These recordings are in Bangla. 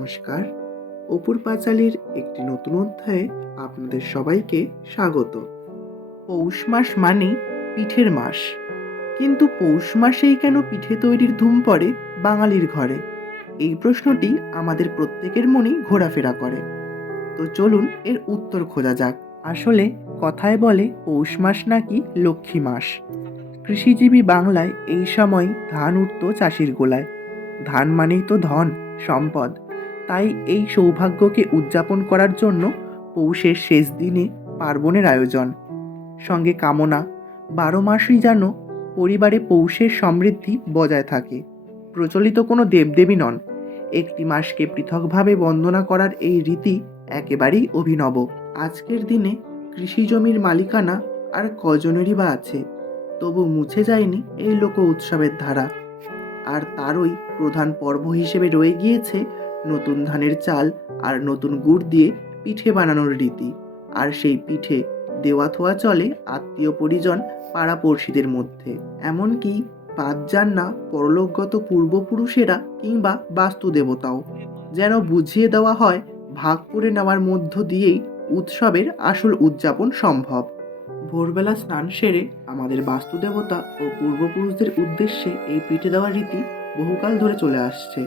নমস্কার। অপুর পাঁচালীর একটি নতুন অধ্যায়ে আপনাদের সবাইকে স্বাগত। পৌষ মাস মানে পিঠের মাস। কিন্তু পৌষ মাসেই কেন পিঠে তৈরির ধুম পড়ে বাঙালির ঘরে? এই প্রশ্নটি আমাদের প্রত্যেকের মনেই ঘোরাফেরা করে। তো চলুন এর উত্তর খোঁজা যাক। আসলে কথায় বলে পৌষ মাস নাকি লক্ষ্মী মাস। কৃষিজীবী বাংলায় এই সময় ধান উঠত চাষির গোলায়। ধান মানেই তো ধন, সম্পদ। তাই এই সৌভাগ্যকে উদযাপন করার জন্য পৌষের শেষ দিনে পার্বণের আয়োজন। সঙ্গে কামনা, বারো মাসই যেন পরিবারে পৌষের সমৃদ্ধি বজায় থাকে। প্রচলিত কোনো দেবদেবী নন। একটি মাসকে পৃথকভাবে বন্দনা করার এই রীতি একেবারেই অভিনব। আজকের দিনে কৃষি জমির মালিকানা আর কজনেরই বা আছে। তবু মুছে যায়নি এই লোক উৎসবের ধারা। আর তারই প্রধান পর্ব হিসেবে রয়ে গিয়েছে নতুন ধানের চাল আর নতুন গুড় দিয়ে পিঠে বানানোর রীতি। আর সেই পিঠে দেওয়া থোয়া চলে আত্মীয় পরিজন পাড়াপড়শিদের মধ্যে। এমনকি বাদ যান না, পরলোকগত পূর্বপুরুষেরা কিংবা বাস্তু দেবতাও। যেন বুঝিয়ে দেওয়া হয়, ভাগ করে নেওয়ার মধ্য দিয়েই উৎসবের আসল উদযাপন সম্ভব। ভোরবেলা স্নান সেরে আমাদের বাস্তুদেবতা ও পূর্বপুরুষদের উদ্দেশ্যে এই পিঠে দেওয়ার রীতি বহুকাল ধরে চলে আসছে।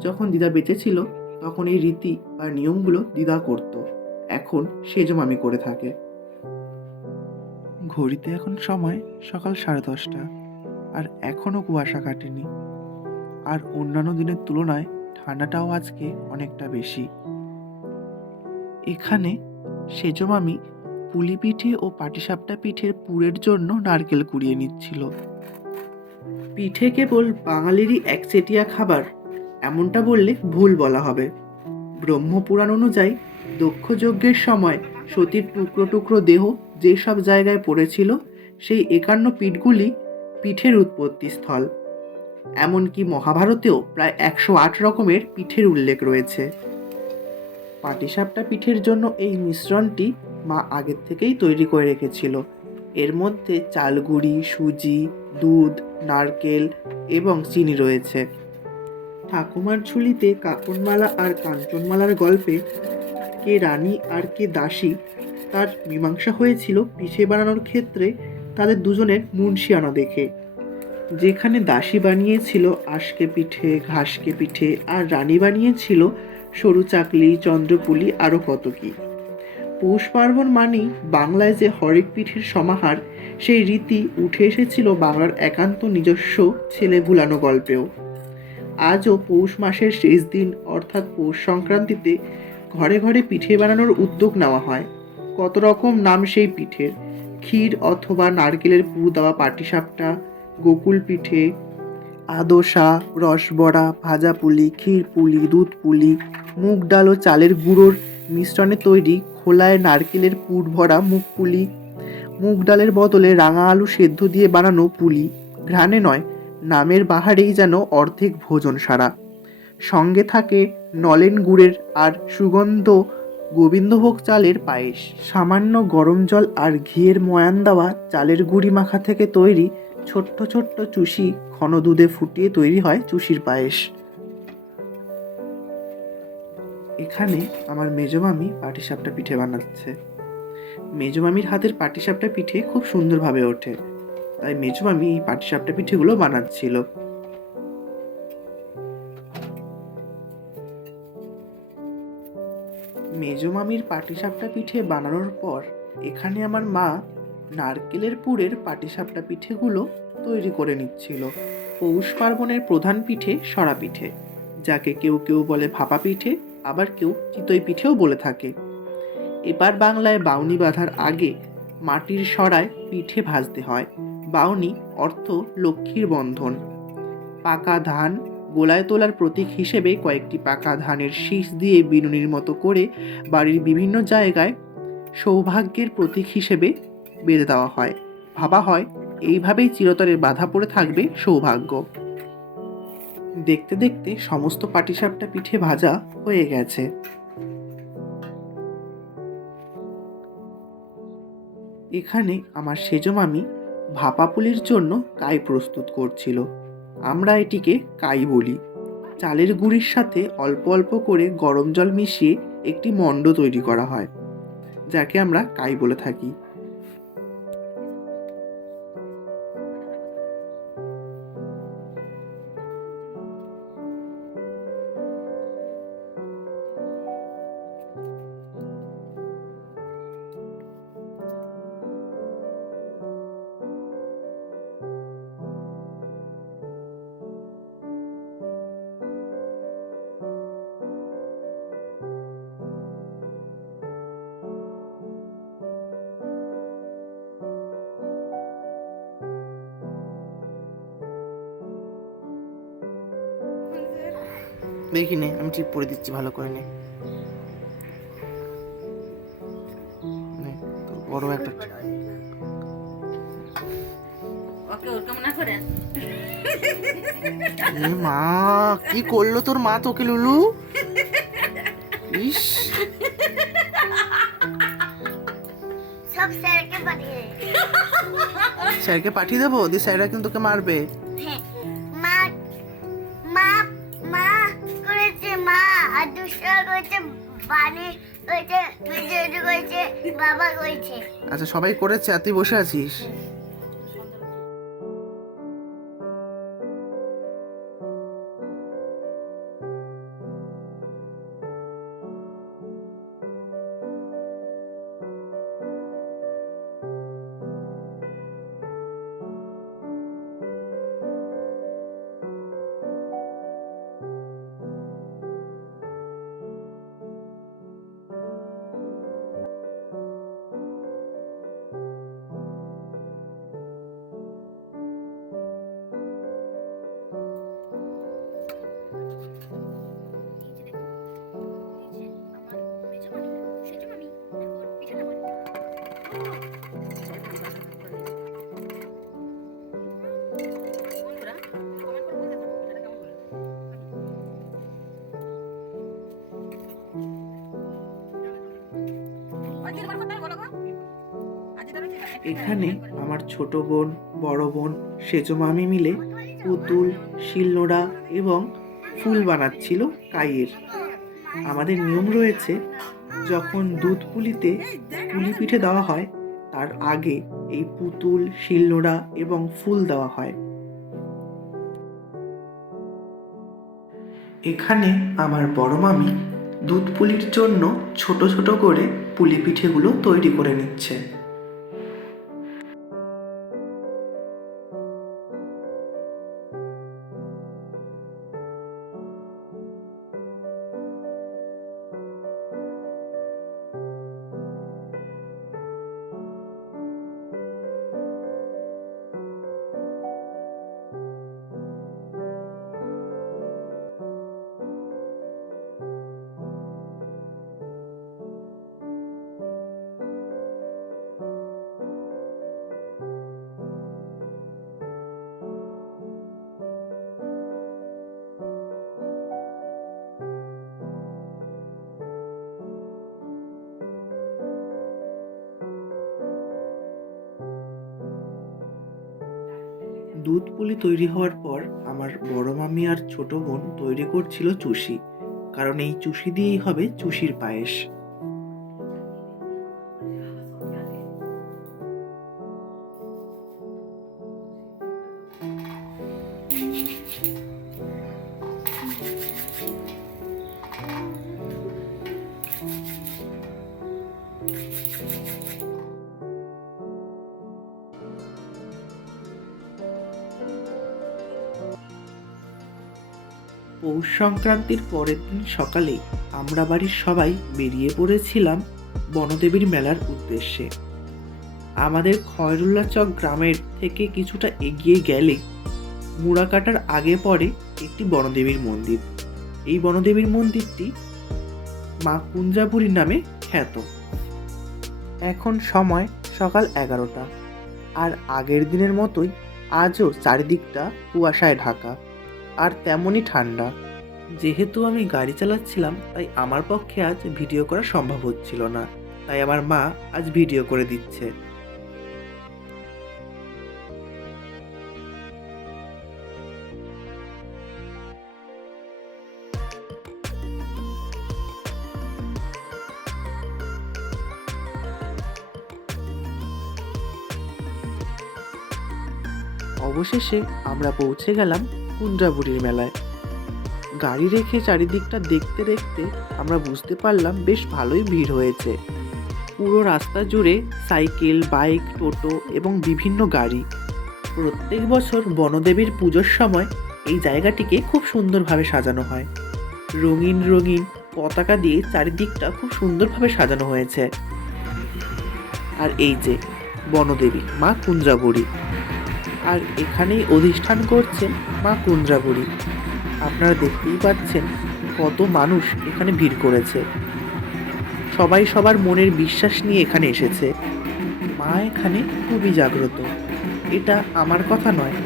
যখন দিদা বেঁচে ছিল তখন এই রীতি বা নিয়মগুলো দিদা করত। এখন সেজমামি করে থাকে। ঘড়িতে এখন সময় সকাল সাড়ে দশটা আর এখনও কুয়াশা কাটেনি। আর অন্যান্য দিনের তুলনায় ঠান্ডাটাও আজকে অনেকটা বেশি। এখানে সেজমামি পুলি পিঠে ও পাটিসাপটা পিঠের পুরের জন্য নারকেল কুড়িয়ে নিচ্ছিল। পিঠে কেবল বাঙালিরই একচেটিয়া খাবার এমনটা বললে ভুল বলা হবে। ব্রহ্মপুরাণ অনুযায়ী দক্ষ যজ্ঞের সময় সতীর টুকরো টুকরো দেহ যেসব জায়গায় পড়েছিল, সেই একান্ন পিঠগুলি পিঠের উৎপত্তি স্থল। এমনকি মহাভারতেও প্রায় একশো আট রকমের পিঠের উল্লেখ রয়েছে। পাটিসাপটা পিঠের জন্য এই মিশ্রণটি মা আগের থেকেই তৈরি করে রেখেছিল। এর মধ্যে চালগুড়ি, সুজি, দুধ, নারকেল এবং চিনি রয়েছে। ঠাকুমার ঝুলিতে কাকনমালা আর কাঞ্চনমালার গল্পে কে রানী আর কে দাসী তার মীমাংসা হয়েছিল পিঠে বানানোর ক্ষেত্রে তাদের দুজনের মুন্সিয়ানা দেখে। যেখানে দাসী বানিয়েছিল আশকে পিঠে, ঘাসকে পিঠে আর রানী বানিয়েছিল সরু চাকলি, চন্দ্রপুলি আরও কত কি। পৌষ পার্বণ মানেই বাংলায় যে হরেক পিঠের সমাহার, সেই রীতি উঠে এসেছিল বাংলার একান্ত নিজস্ব ছেলে ভুলানো গল্পেও। আজও পৌষ মাসের শেষ দিন, অর্থাৎ পৌষ সংক্রান্তিতে ঘরে ঘরে পিঠে বানানোর উদ্যোগ নেওয়া হয়। কত রকম নাম সেই পিঠের? ক্ষীর অথবা নারকেলের পুর দেওয়া পাটিসাপটা, গোকুল পিঠে, আদোসা, রসবড়া, ভাজা পুলি, ক্ষীর পুলি, দুধ পুলি, মুগ ডাল ও চালের গুঁড়োর মিশ্রণে তৈরি খোলায় নারকেলের পুর ভরা মুগ পুলি, মুগ ডালের বদলে রাঙা আলু সেদ্ধ দিয়ে বানানো পুলি। ঘ্রাণে নয় নামের বাহারেই যেন অর্ধেক ভোজন সারা। সঙ্গে থাকে নলেন গুড়ের আর সুগন্ধ গোবিন্দভোগ চালের পায়েস। সামান্য গরম জল আর ঘিয়ের ময়ান দেওয়া চালের গুঁড়ি মাখা থেকে তৈরি ছোট্ট ছোট্ট চুষি ঘন দুধে ফুটিয়ে তৈরি হয় চুষির পায়েস। এখানে আমার মেজমামি পাটিসাপটা পিঠে বানাচ্ছে। মেজমামির হাতের পাটিসাপটা পিঠে খুব সুন্দরভাবে ওঠে। তাই মেজমামি এই পাটিসাপটা পিঠেগুলো বানাচ্ছিল। মেজমামির পাটিসাপটা পিঠে বানানোর পর এখানে আমার মা নারকেলের পুরের পাটিসাপটা পিঠেগুলো তৈরি করে নিচ্ছিল। পৌষ পার্বণের প্রধান পিঠে সরা পিঠে, যাকে কেউ কেউ বলে ভাপা পিঠে, আবার কেউ চিতই পিঠেও বলে থাকে। এবার বাংলায় বাউনি বাঁধার আগে মাটির সরায় পিঠে ভাজতে হয়। বাউনি অর্থ লক্ষ্মীর বন্ধন। পাকা ধান গোলায় তোলার প্রতীক হিসেবে কয়েকটি পাকা ধানের শীষ দিয়ে বিনুনির মতো করে বাড়ির বিভিন্ন জায়গায় সৌভাগ্যের প্রতীক হিসেবে বেঁধে দেওয়া হয়। ভাবা হয়, এইভাবেই চিরতরে বাধা পড়ে থাকবে সৌভাগ্য। দেখতে দেখতে সমস্ত পাটিসাপটা পিঠে ভাজা হয়ে গেছে। এখানে আমার সেজ মামি ভাপা পুলির জন্য কাই প্রস্তুত করছিল। আমরা এটিকে কাই বলি। চালের গুঁড়ির সাথে অল্প অল্প করে গরম জল মিশিয়ে একটি মণ্ড তৈরি করা হয়, যাকে আমরা কাই বলে থাকি। দেখি নে আমি ঠিক পরে দিচ্ছি ভালো করে নে। বড় একটা মা কি করল তোর মা তোকে লুলু? ইস। স্যারকে পাঠিয়ে স্যারকে পাঠিয়ে দেবো? দিয়ে স্যাররা কিন্তু তোকে মারবে। আর দুসরা করেছে বানি করেছে, বিজয় করেছে, বাবা করেছে। আচ্ছা সবাই করেছে আর তুই বসে আছিস? এখানে আমার ছোট বোন, বড় বোন, সেজো মামি মিলে পুতুল, শিলনোড়া এবং ফুল বানাচ্ছিল কাইয়ের। আমাদের নিয়ম রয়েছে, যখন দুধ পুলিতে পুলি পিঠে দেওয়া হয়, তার আগে এই পুতুল, শিলনোড়া এবং ফুল দেওয়া হয়। এখানে আমার বড় মামি দুধ পুলির জন্য ছোট ছোট করে পুলি পিঠেগুলো তৈরি করে নিচ্ছে। দুধ পুলি তৈরি হওয়ার পর আমার বড় মামি আর ছোট বোন তৈরি করছিল চুষি, কারণ এই চুষি দিয়েই হবে চুষির পায়েস। পৌষ সংক্রান্তির পরের দিন সকালে আমরা বাড়ির সবাই বেরিয়ে পড়েছিলাম বনদেবীর মেলার উদ্দেশ্যে। আমাদের খয়রুল্লা চক গ্রামের থেকে কিছুটা এগিয়ে গেলে মুড়াকাটার আগে পরে একটি বনদেবীর মন্দির। এই বনদেবীর মন্দিরটি মা কুঞ্জাপুরী নামে খ্যাত। এখন সময় সকাল এগারোটা। আর আগের দিনের মতোই আজও চারিদিকটা কুয়াশায় ঢাকা। আর তেমনই ঠান্ডা। যেহেতু আমি গাড়ি চালাচ্ছিলাম, তাই আমার পক্ষে আজ ভিডিও করা সম্ভব হচ্ছিল না। তাই আমার মা আজ ভিডিও করে দিচ্ছে। অবশেষে আমরা পৌঁছে গেলাম কুন্দ্রাবুড়ির মেলায়। গাড়ি রেখে চারিদিকটা দেখতে দেখতে আমরা বুঝতে পারলাম বেশ ভালোই ভিড় হয়েছে। পুরো রাস্তা জুড়ে সাইকেল, বাইক, টোটো এবং বিভিন্ন গাড়ি। প্রত্যেক বছর বনদেবীর পুজোর সময় এই জায়গাটিকে খুব সুন্দরভাবে সাজানো হয়। রঙিন রঙিন পতাকা দিয়ে চারিদিকটা খুব সুন্দরভাবে সাজানো হয়েছে। আর এই যে বনদেবী, মা কুন্দ্রাবুড়ি আর এখানেই অধিষ্ঠান করছেন মা কুন্দ্রাবুড়ি আপনারা দেখতেই পাচ্ছেন কত মানুষ এখানে ভিড় করেছে। সবাই সবার মনের বিশ্বাস নিয়ে এখানে এসেছে। মা এখানে খুবই জাগ্রত। এটা আমার কথা নয়,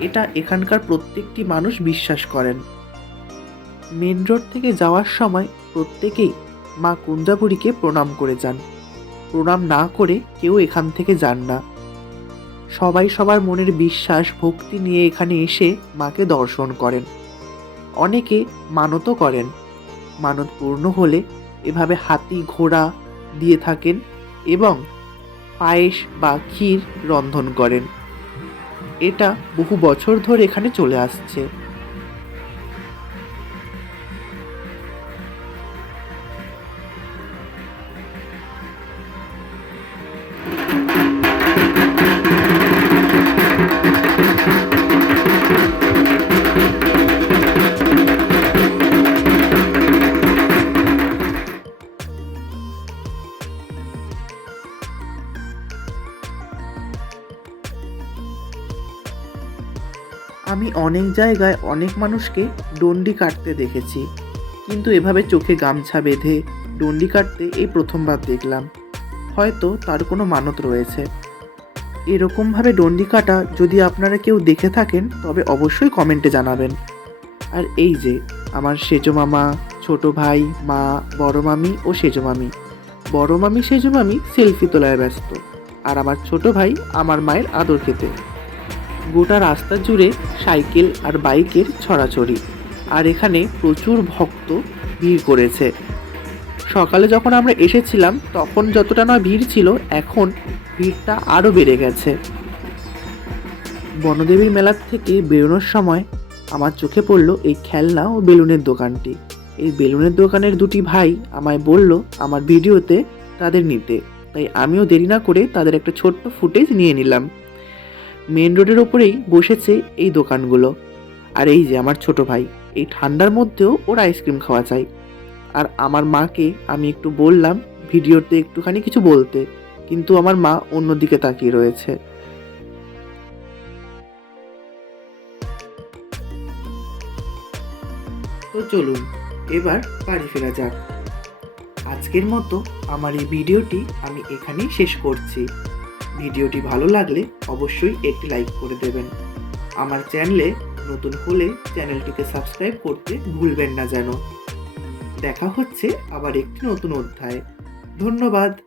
এটা এখানকার প্রত্যেকটি মানুষ বিশ্বাস করেন। মেন রোড থেকে যাওয়ার সময় প্রত্যেকেই মা কুন্দ্রাবুড়িকে প্রণাম করে যান। প্রণাম না করে কেউ এখান থেকে যান না। সবাই সবার মনের বিশ্বাস, ভক্তি নিয়ে এখানে এসে মাকে দর্শন করেন। অনেকে মানতও করেন। মানত পূর্ণ হলে এভাবে হাতি ঘোড়া দিয়ে থাকেন এবং পায়েস বা ক্ষীর রন্ধন করেন। এটা বহু বছর ধরে এখানে চলে আসছে। আমি অনেক জায়গায় অনেক মানুষকে ডন্ডি কাটতে দেখেছি। কিন্তু এভাবে চোখে গামছা বেঁধে ডন্ডি কাটতে এই প্রথমবার দেখলাম। হয়তো তার কোনো মানত রয়েছে। এরকমভাবে ডন্ডি কাটা যদি আপনারা কেউ দেখে থাকেন, তবে অবশ্যই কমেন্টে জানাবেন। আর এই যে, আমার সেজো মামা ছোট ভাই, মা, বড় মামি ও সেজো মামি বড় মামি সেজো মামি সেলফি তোলায় ব্যস্ত। আর আমার ছোট ভাই, আমার মায়ের আদর খেতে। গোটা রাস্তা জুড়ে সাইকেল আর বাইকের ছড়াছড়ি। আর এখানে প্রচুর ভক্ত ভিড় করেছে। সকালে যখন আমরা এসেছিলাম, তখন যতটা না ভিড় ছিল, এখন ভিড়টা আরও বেড়ে গেছে। বনদেবীর মেলার থেকে বেরোনোর সময় আমার চোখে পড়ল এই খেলনা ও বেলুনের দোকানটি। এই বেলুনের দোকানের দুটি ভাই আমায় বলল, আমার ভিডিওতে তাদের নিতে। তাই আমিও দেরি না করে তাদের একটা ছোট্ট ফুটেজ নিয়ে নিলাম। মেন রোডের ওপরেই বসেছে এই দোকানগুলো। আর এই যে আমার ছোট ভাই, এই ঠান্ডার মধ্যেও ওর আইসক্রিম খাওয়া চাই। আর আমার মাকে আমি একটু বললাম ভিডিওতে একটুখানি কিছু বলতে, কিন্তু আমার মা অন্যদিকে তাকিয়ে রয়েছে। তো চলুন, এবার বাড়ি ফেরা যাক। আজকের মতো আমার এই ভিডিওটি আমি এখানেই শেষ করছি। ভিডিওটি ভালো লাগলে অবশ্যই একটি লাইক করে দেবেন। আমার চ্যানেলে নতুন হলে চ্যানেলটিকে সাবস্ক্রাইব করতে ভুলবেন না যেন। দেখা হচ্ছে আবার একটি নতুন অধ্যায়। ধন্যবাদ।